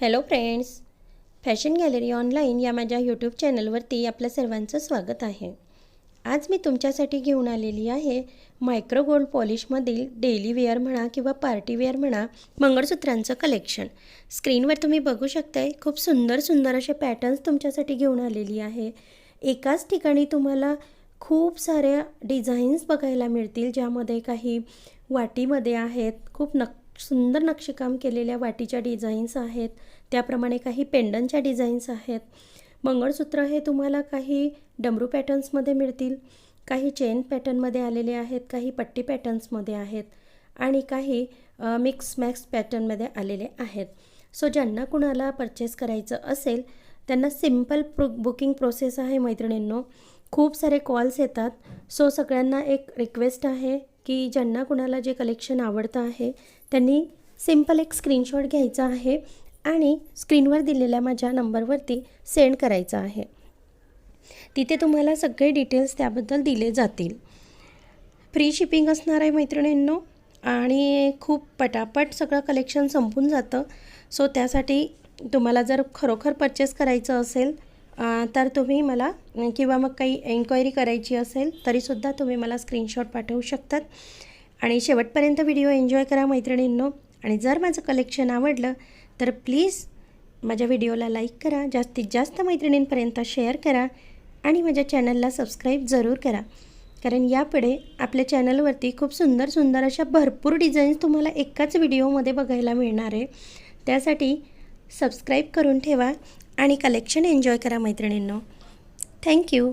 Hello friends, fashion gallery online या माझ्या YouTube चॅनलवरती आपल्या सर्वांचं स्वागत आहे। आज मी तुमच्यासाठी घेऊन आलेली आहे मायक्रो गोल्ड पॉलिशमधील डेली वेअर म्हणा किंवा पार्टी वेअर म्हणा मंगळसूत्रांचं कलेक्शन। स्क्रीनवर तुम्ही बघू शकताय खूप सुंदर सुंदर असे पॅटर्न्स तुमच्यासाठी घेऊन आलेली आहे। एकाच ठिकाणी तुम्हाला खूप साऱ्या डिझाईन्स बघायला मिळतील, ज्यामध्ये काही वाटीमध्ये आहेत, खूप सुंदर नक्षीकाम केलेल्या वाटीच्या डिझाईन्स आहेत, त्याप्रमाणे काही पेंडनच्या डिझाईन्स आहेत। मंगळसूत्र हे तुम्हाला काही डमरू पॅटर्न्समध्ये मिळतील, काही चेन पॅटर्नमध्ये आलेले आहेत, काही पट्टी पॅटर्न्समध्ये आहेत आणि काही मिक्स मॅक्स पॅटर्नमध्ये आलेले आहेत। सो ज्यांना कुणाला परचेस करायचं असेल त्यांना सिंपल बुकिंग प्रोसेस आहे मैत्रिणींनो। खूप सारे कॉल्स येतात, सो सगळ्यांना एक रिक्वेस्ट आहे की ज्यांना कुणाला जे कलेक्शन आवडतं आहे त्यांनी सिंपल एक स्क्रीनशॉट घ्यायचा आहे आणि स्क्रीनवर दिलेल्या माझ्या नंबरवरती सेंड करायचा आहे। तिथे तुम्हाला सगळे डिटेल्स त्याबद्दल दिले जातील। फ्री शिपिंग असणार आहे मैत्रिणींनो आणि खूप पटापट सगळं कलेक्शन संपून जातं। सो त्यासाठी तुम्हाला जर खरोखर परचेस करायचं असेल तर तुम्ही मला किंवा मग काही एन्क्वायरी करायची असेल तरीसुद्धा तुम्ही मला स्क्रीनशॉट पाठवू शकतात। आणि शेवटपर्यंत व्हिडिओ एन्जॉय करा मैत्रिणींनो। आणि जर माझं कलेक्शन आवडलं तर प्लीज माझ्या व्हिडिओला लाईक करा, जास्तीत जास्त मैत्रिणींपर्यंत शेअर करा आणि माझ्या चॅनलला सबस्क्राईब जरूर करा, कारण यापुढे आपल्या चॅनलवरती खूप सुंदर सुंदर अशा भरपूर डिझाईन्स तुम्हाला एकाच व्हिडिओमध्ये बघायला मिळणार आहे। त्यासाठी सबस्क्राईब करून ठेवा आणि कलेक्शन एन्जॉय करा मैत्रिणींनो। थँक्यू।